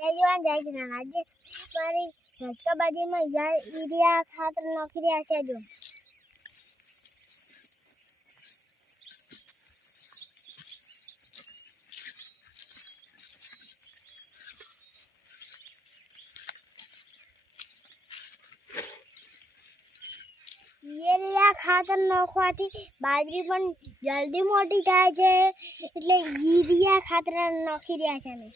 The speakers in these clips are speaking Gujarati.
જવાન જાય છે આજે મારી રચકા બાજીમાં યુરિયા ખાતર નાખી રહ્યા છે જો યુરિયા ખાતર નાખવાથી બાજરી પણ જલ્દી મોટી થાય છે એટલે યુરિયા ખાતર નાખી રહ્યા છે અમે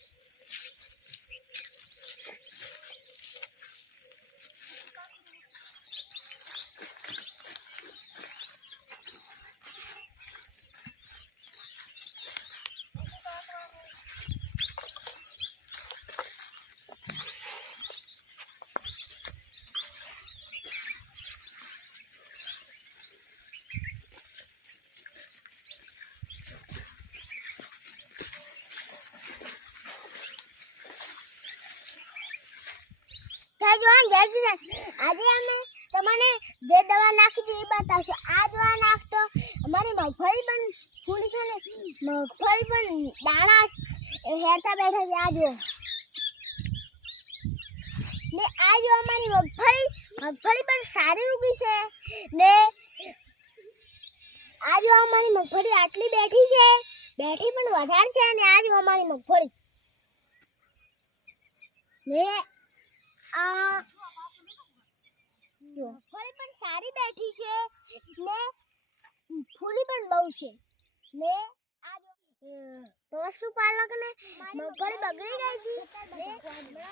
આજે અમે તમને જે દવા નાખી હતી એ બતાવશું આ દવા નાખતો અમારી મગફળી પણ ફૂલી છે ને મગફળી પણ દાણા હેરતા બેઠા છે આ જો ને આ જો અમારી મગફળી પણ સારી ઉગી છે ને આ જો અમારી મગફળી આટલી બેઠી પણ વધારે છે અને આ જો અમારી મગફળી ને આ મગફળી પણ સારી બેઠી છે ને ફૂલી પણ બહુ છે ને આ પશુપાલકને મગફળી બગડી ગઈ હતી ને